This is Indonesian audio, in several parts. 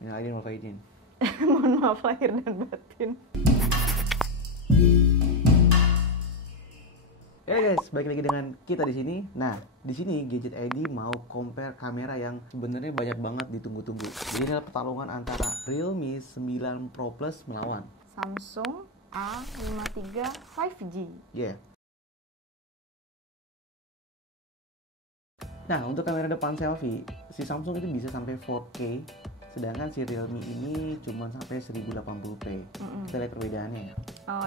Minal aidin wal faizin. Mohon maaf lahir dan batin. Ya guys, balik lagi dengan kita di sini. Nah, di sini Gadget ID mau compare kamera yang sebenarnya banyak banget ditunggu-tunggu. Jadi ini adalah pertarungan antara Realme 9 Pro Plus melawan Samsung A53 5G. Yeah. Nah, untuk kamera depan selfie, si Samsung itu bisa sampai 4K, sedangkan si Realme ini cuma sampai 1080p. Kita lihat perbedaannya ya.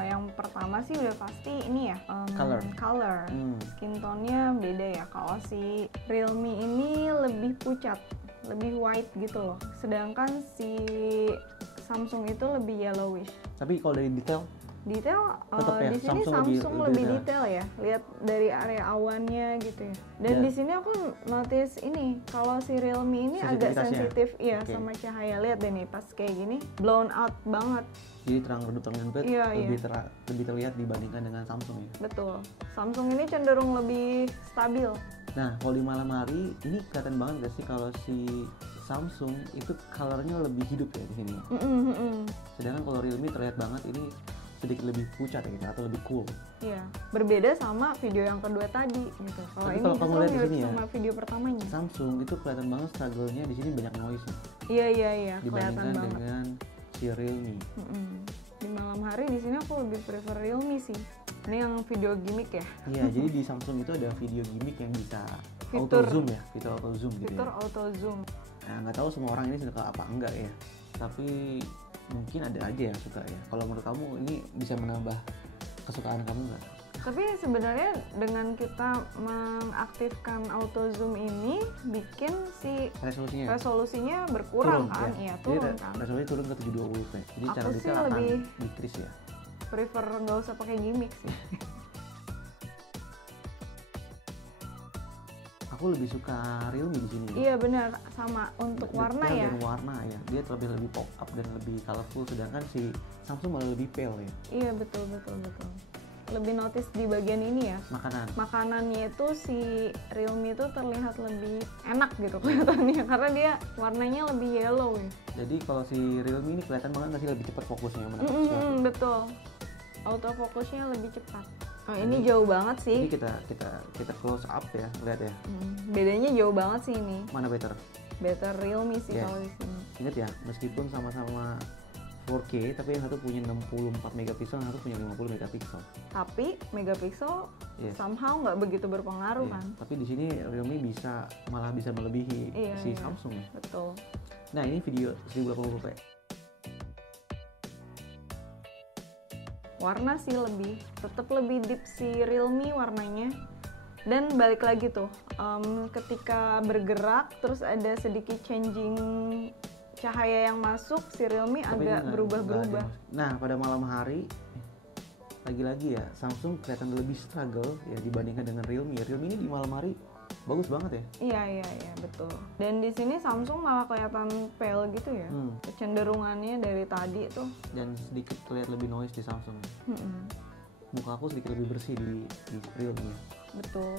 Yang pertama sih udah pasti ini ya, color. Skin tone-nya beda ya. Kalau si Realme ini lebih pucat, lebih white gitu loh. Sedangkan si Samsung itu lebih yellowish. Tapi kalau dari detail tetep ya, di sini Samsung lebih detail ya. Lihat dari area awannya gitu ya. Dan di sini aku notice ini, kalau si Realme ini agak sensitif ya sama cahaya. Lihat deh nih, pas kayak gini blown out banget. Jadi terang redup lebih terlihat dibandingkan dengan Samsung ya. Betul. Samsung ini cenderung lebih stabil. Nah, kalau di malam hari ini kelihatan banget gak sih kalau si Samsung itu colornya lebih hidup ya di sini. Sedangkan kalau Realme terlihat banget ini sedikit lebih pucat ya gitu, atau lebih cool. Iya, berbeda sama video yang kedua tadi gitu. Kalau ini kamu lihat di sini ya, sama video pertamanya. Samsung itu kelihatan banget struggle-nya di sini banyak noise. Iya, kelihatan dibandingkan banget dengan si Realme. Di malam hari di sini aku lebih prefer Realme sih. Ini yang video gimmick ya. Iya, jadi di Samsung itu ada video gimmick yang bisa Fitur auto zoom ya, fitur auto zoom gitu. Fitur ya. auto zoom. Nah, nggak tahu semua orang ini suka apa enggak ya. Tapi mungkin ada aja yang suka ya. Kalau menurut kamu ini bisa menambah kesukaan kamu nggak? Tapi sebenarnya dengan kita mengaktifkan auto zoom ini bikin si resolusinya berkurang turun, kan? Ya. Iya, turun jadi, kan. Resolusinya turun ke 720p. Jadi Aku cara sih detail akan lebih decrease ya. Prefer nggak usah pakai gimmick sih. Aku lebih suka Realme di sini. Iya benar, sama untuk warna ya. Dan warna ya, dia lebih pop up dan lebih colorful, sedangkan si Samsung malah lebih pale ya. Iya betul. Lebih notice di bagian ini ya. Makanannya itu si Realme itu terlihat lebih enak gitu kelihatannya karena dia warnanya lebih yellow ya. Jadi kalau si Realme ini kelihatan banget sih lebih cepat fokusnya menangkap sesuatu. Betul. Autofokusnya lebih cepat. Oh, ini jauh banget sih. Ini kita close up ya, lihat ya. Bedanya jauh banget sih ini. Mana better? Better Realme sih kalau di sini. Ingat ya, meskipun sama-sama 4K, tapi yang satu punya 64 megapiksel, yang satu punya 50 megapiksel. Tapi megapiksel somehow nggak begitu berpengaruh kan? Tapi di sini Realme malah bisa melebihi si Samsung ya. Betul. Nah, ini video 1080p. Warna sih tetap lebih deep si Realme warnanya. Dan balik lagi tuh, ketika bergerak terus ada sedikit changing cahaya yang masuk, si Realme agak berubah-berubah. Nah, pada malam hari lagi-lagi ya Samsung kelihatan lebih struggle ya dibandingkan dengan Realme. Realme ini di malam hari bagus banget ya. Iya betul. Dan di sini Samsung malah kelihatan pale gitu ya. Kecenderungannya dari tadi tuh. Dan sedikit terlihat lebih noise di Samsung. Muka aku sedikit lebih bersih di Realme. Betul.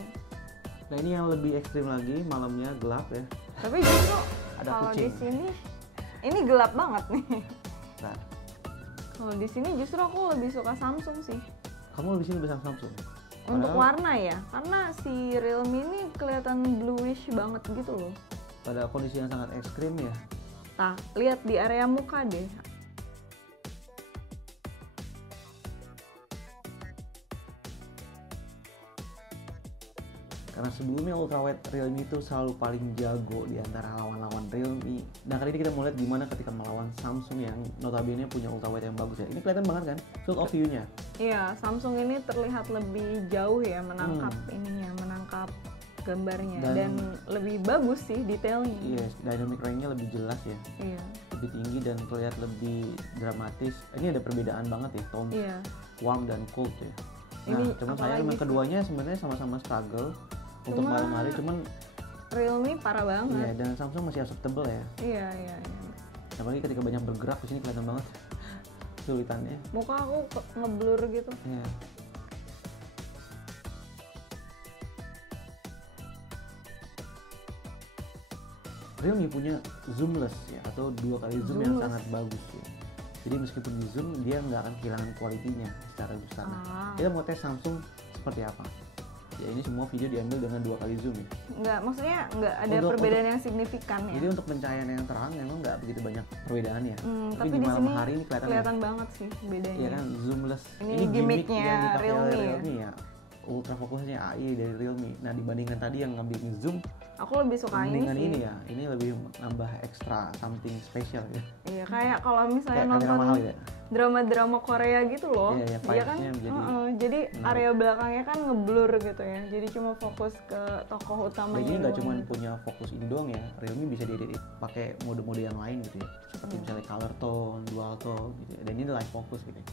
Nah, ini yang lebih ekstrim lagi, malamnya gelap ya. Tapi justru ada kalau kucing. di sini ini gelap banget nih. Nah. Kalau di sini justru aku lebih suka Samsung sih. Kamu lebih suka Samsung? Untuk warna ya, karena si Realme ini kelihatan bluish banget gitu loh. Pada kondisi yang sangat ekstrim ya. Nah, lihat di area muka deh. Karena sebelumnya ultrawide Realme itu selalu paling jago di antara lawan-lawan Realme. Nah, kali ini kita mau lihat gimana ketika melawan Samsung yang notabene punya ultrawide yang bagus ya. Ini kelihatan banget kan field of view-nya. Iya, Samsung ini terlihat lebih jauh ya menangkap menangkap gambarnya dan lebih bagus sih detailnya. Yes, dynamic range-nya lebih jelas ya. Iya. Lebih tinggi dan terlihat lebih dramatis. Ini ada perbedaan banget ya, tone warm dan cold ya. Nah, cuman sayang keduanya sebenarnya sama-sama struggle untuk malam hari, cuman Realme parah banget. Iya, dan Samsung masih acceptable ya. Iya. Apalagi ketika banyak bergerak di sini kelihatan banget kesulitannya. Muka aku ngeblur gitu. Iya. Realme punya zoomless ya, atau 2 kali zoom yang sangat bagus ya. Jadi meskipun di zoom dia nggak akan kehilangan kualitinya secara besar. Kita mau tes Samsung seperti apa? Ya ini semua video diambil dengan 2 kali zoom ya. Nggak, maksudnya nggak ada perbedaan yang signifikan ya. Jadi untuk pencahayaan yang terang memang nggak begitu banyak perbedaannya. Tapi di malam hari ini kelihatan banget sih bedanya. Iya kan, zoomless. Ini gimmicknya yang dipakai Realme, Realme ya. Ultra fokusnya AI dari Realme. Nah dibandingkan tadi yang ngambil zoom, aku lebih suka ini sih. ini ya, ini lebih nambah ekstra something special ya. Iya, kayak kalau misalnya kayak nonton mahal, ya? drama-drama Korea gitu loh. Iya, dia kan jadi area belakangnya kan ngeblur gitu ya. Jadi cuma fokus ke tokoh utamanya. Ini nggak cuma punya fokus ini doang ya. Realme bisa diedit pakai mode-mode yang lain gitu ya. Seperti misalnya color tone, dual tone gitu ya. Dan ini live focus gitu ya.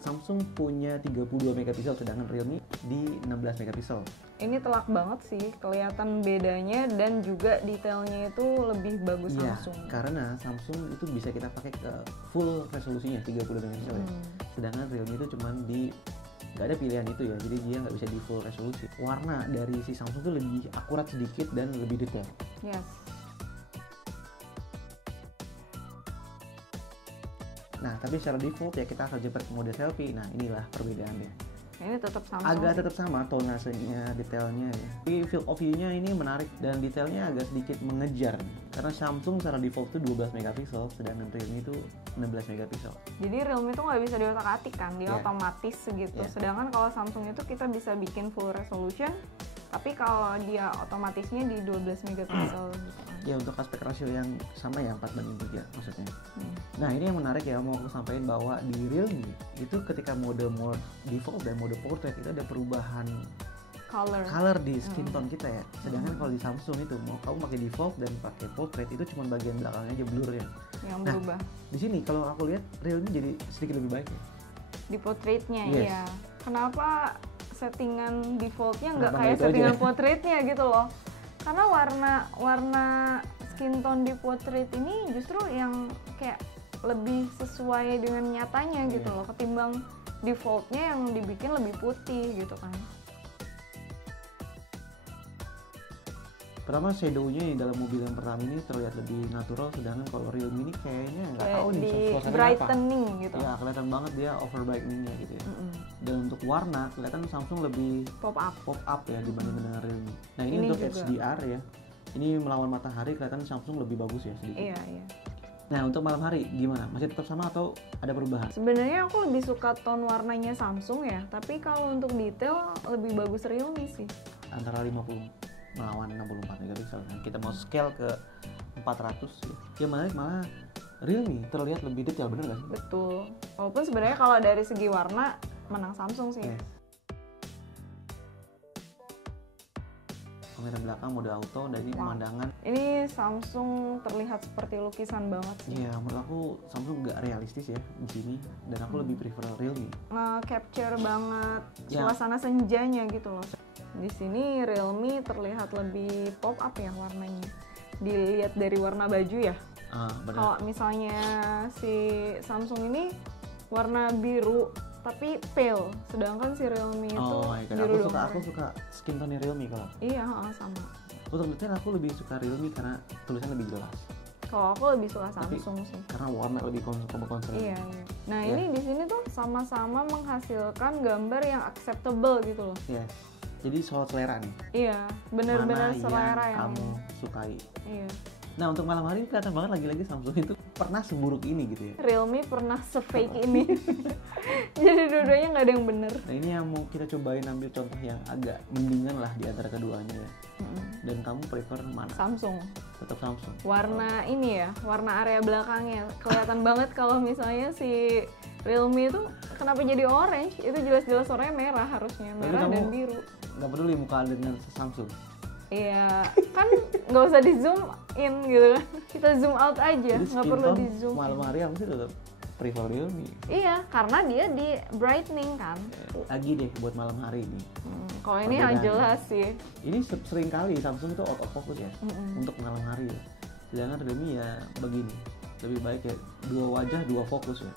Samsung punya 32 megapiksel sedangkan Realme di 16 megapiksel. Ini telak banget sih, kelihatan bedanya dan juga detailnya itu lebih bagus Samsung. Karena Samsung itu bisa kita pakai ke full resolusinya 30 megapiksel ya. Sedangkan Realme itu cuma di nggak ada pilihan itu ya, jadi dia nggak bisa di full resolusi. Warna dari si Samsung itu lebih akurat sedikit dan lebih detail. Yes. Nah, tapi secara default ya kita akan jepret mode selfie. Nah, inilah perbedaannya. Ini tetap sama. Agak tetap sama tonasenya, detailnya ya. Tapi field of view-nya ini menarik dan detailnya agak sedikit mengejar. Karena Samsung secara default itu 12 megapiksel, sedangkan Realme itu 16 megapiksel. Jadi Realme itu nggak bisa diotak-atik kan, dia otomatis segitu. Sedangkan kalau Samsung itu kita bisa bikin full resolution, tapi kalau dia otomatisnya di 12 megapiksel gitu kan. Ya untuk aspek rasio yang sama ya 4:3 maksudnya. Nah ini yang menarik ya, mau aku sampaikan bahwa di Realme itu ketika mode default dan mode portrait itu ada perubahan color di skin tone kita ya. Sedangkan kalau di Samsung itu mau kamu pakai default dan pakai portrait itu cuma bagian belakangnya aja blur ya. Yang berubah. Di sini kalau aku lihat Realme jadi sedikit lebih baik ya. Di portraitnya iya. Kenapa settingan defaultnya nggak kayak gitu settingan aja? portraitnya gitu loh? Karena warna skin tone di portrait ini justru yang kayak lebih sesuai dengan nyatanya gitu loh, ketimbang defaultnya yang dibikin lebih putih gitu kan. Pertama shadownya di dalam mobil yang pertama ini terlihat lebih natural, sedangkan kalau Realme ini kayaknya nggak tahu nih di suasananya brightening apa. gitu. Ya kelihatan banget dia over brighteningnya gitu ya. Dan untuk warna kelihatan Samsung lebih pop up ya dibandingkan dengan Realme. Nah ini untuk juga. HDR ya. Ini melawan matahari kelihatan Samsung lebih bagus ya sedikit. Iya. Nah untuk malam hari gimana? Masih tetap sama atau ada perubahan? Sebenarnya aku lebih suka tone warnanya Samsung ya, tapi kalau untuk detail lebih bagus Realme sih. Antara 50 melawan 64 megapiksel kan. Kita mau scale ke 400 ya. Yang menarik malah Realme terlihat lebih detail, bener gak sih? Betul. Walaupun sebenarnya kalau dari segi warna menang Samsung sih. Kamera belakang mode auto dari pemandangan. Ini Samsung terlihat seperti lukisan banget sih. Iya, menurut aku Samsung nggak realistis ya di sini, dan aku lebih prefer Realme. Capture banget suasana senjanya gitu loh. Di sini Realme terlihat lebih pop up ya warnanya. Dilihat dari warna baju ya. Kalau misalnya si Samsung ini warna biru tapi pale, sedangkan si Realme itu biru doang. Aku suka skin tone Realme kalau. Iya, sama. Untuk detail aku lebih suka Realme karena tulisannya lebih jelas. Kalau aku lebih suka Samsung sih. Karena warna lebih concern. Iya. Nah ini di sini tuh sama-sama menghasilkan gambar yang acceptable gitu loh. Iya. Jadi soal selera nih. Iya, benar-benar selera yang kamu sukai. Iya. Nah untuk malam hari kelihatan banget lagi-lagi Samsung itu pernah seburuk ini gitu ya. Realme pernah se-fake ini. Jadi dua-duanya nggak ada yang bener. Nah ini yang mau kita cobain ambil contoh yang agak mendingan lah di antara keduanya ya. Dan kamu prefer mana? Samsung. Tetap Samsung. Warna ini ya, warna area belakangnya kelihatan banget kalau misalnya si Realme itu kenapa jadi orange? Itu jelas-jelas warnanya merah harusnya, merah dan biru. Nggak peduli muka dengan Samsung. Iya, kan nggak usah di zoom in gitu kan, kita zoom out aja, nggak perlu di zoom. Malam hari aku sih tetap prefer Realme. Iya, karena dia di brightening kan. Lagi deh buat malam hari ini. Kalau ini yang jelas sih. Ini sering kali Samsung itu out of focus ya untuk malam hari ya. Sedangkan Realme ya begini, lebih baik ya 2 wajah 2 fokus ya.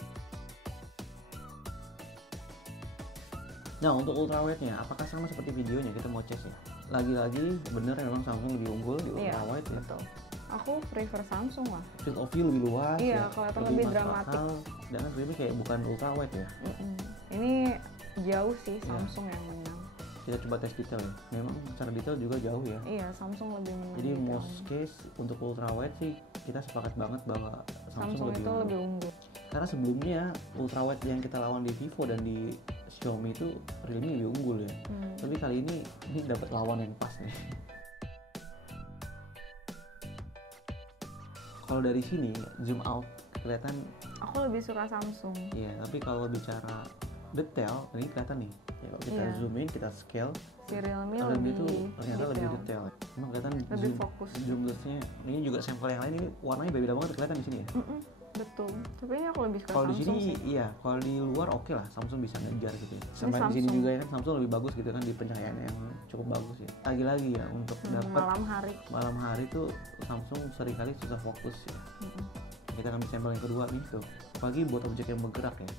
Nah untuk ultrawide-nya, apakah sama seperti videonya? Kita mau cek ya. Lagi-lagi bener memang Samsung lebih unggul di ultrawide ya. Betul. Aku prefer Samsung lah. Field of view lebih luas. Iya, kelihatan lebih dramatik. Dan Realme kayak bukan ultrawide ya. Ini jauh sih Samsung yang menang. Kita coba tes detail ya. Memang secara detail juga jauh ya. Iya, Samsung lebih menang. Jadi most case untuk ultrawide sih kita sepakat banget bahwa Samsung itu lebih unggul. Karena sebelumnya ultrawide yang kita lawan di Vivo dan di Xiaomi itu Realme lebih unggul ya. Tapi kali ini dapat lawan yang pas nih. Kalau dari sini zoom out kelihatan. Aku lebih suka Samsung. Iya, tapi kalau bicara detail ini kelihatan nih. Ya, kalau kita zoom in, kita scale. Si Realme itu ternyata lebih detail. Emang kelihatan lebih fokus. Zoom lensnya ini juga sampel yang lain ini warnanya beda banget kelihatan di sini ya. Betul. Tapi ini aku lebih suka kalau Samsung. Kalau di sini iya, kalau di luar oke lah Samsung bisa ngejar gitu ya. Sampai di sini juga ya kan Samsung lebih bagus gitu kan di pencahayaan yang cukup bagus ya. Lagi-lagi ya untuk dapat malam hari tuh Samsung seringkali susah fokus ya. Kita ambil sampel yang kedua nih tuh. Apalagi buat objek yang bergerak ya.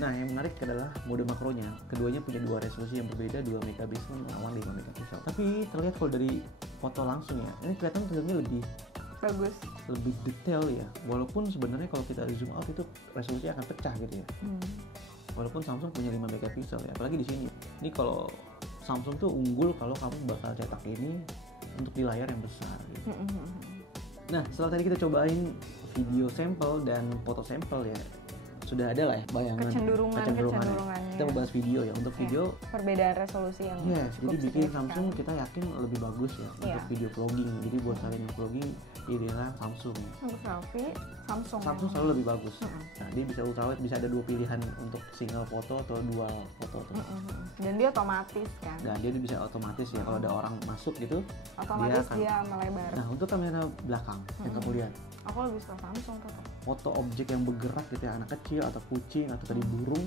Nah, yang menarik adalah mode makronya. Keduanya punya dua resolusi yang berbeda, 2 megapiksel melawan 5 megapiksel. Tapi terlihat kalau dari foto langsung ya, ini kelihatan filmnya lebih bagus, lebih detail ya. Walaupun sebenarnya kalau kita zoom out itu resolusinya akan pecah gitu ya. Walaupun Samsung punya 5 megapiksel ya, apalagi di sini. Ini kalau Samsung tuh unggul kalau kamu bakal cetak ini untuk di layar yang besar gitu. Nah, setelah tadi kita cobain video sampel dan foto sampel ya, sudah ada lah ya bayangan kecenderungannya. Kita mau bahas video ya. Untuk video perbedaan resolusi yang jadi bikin Samsung kita yakin lebih bagus ya untuk video vlogging. Jadi buat kalian yang vlogging idealnya Samsung. Untuk selfie Samsung selalu lebih bagus. Nah, dia bisa ultrawide, bisa ada dua pilihan untuk single foto atau dual foto tuh. Dan dia otomatis kan. Dan dia bisa otomatis ya kalau ada orang masuk gitu otomatis dia melebar. Nah, untuk kamera belakang yang kemudian aku lebih suka Samsung tetap. Foto objek yang bergerak gitu ya, anak kecil atau kucing atau tadi burung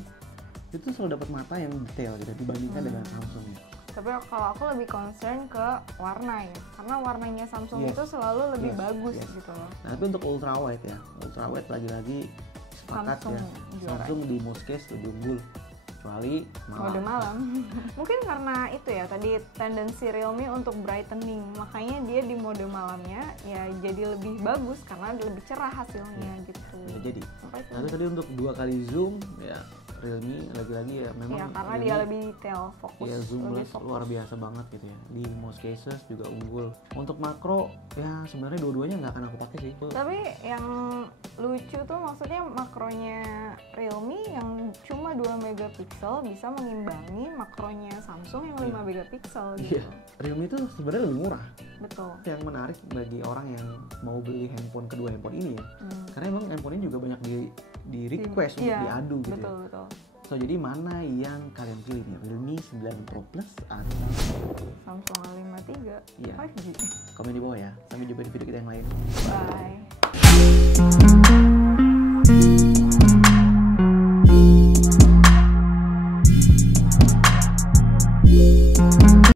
itu selalu dapat mata yang detail gitu dibandingkan dengan Samsung ya. Tapi kalau aku lebih concern ke warna ya, karena warnanya Samsung itu selalu lebih bagus gitu loh. Nah, tapi untuk ultrawide ya, ultrawide lagi-lagi sepakat Samsung di most case lebih unggul. Kecuali mode malam. Mungkin karena itu ya tadi tendensi Realme untuk brightening, makanya dia di mode malamnya ya jadi lebih bagus karena lebih cerah hasilnya gitu. Ya, jadi. Nah, tadi untuk 2 kali zoom ya Realme lagi-lagi ya memang ya karena dia lebih detail, fokus. Ya zoom luar biasa banget gitu ya. Di most cases juga unggul. Untuk makro ya sebenarnya dua-duanya nggak akan aku pakai sih. Tapi yang lucu tuh maksudnya makronya Realme yang cuma 2 megapiksel bisa mengimbangi makronya Samsung yang 5 megapiksel gitu. Iya. Realme itu sebenarnya lebih murah. Betul. Yang menarik bagi orang yang mau beli kedua handphone ini ya. Karena emang handphone ini juga banyak di request untuk diadu gitu. Betul. So, jadi mana yang kalian pilih nih? Realme 9 Pro Plus atau Samsung A53 5G? Komen di bawah ya. Sampai jumpa di video kita yang lain. Bye.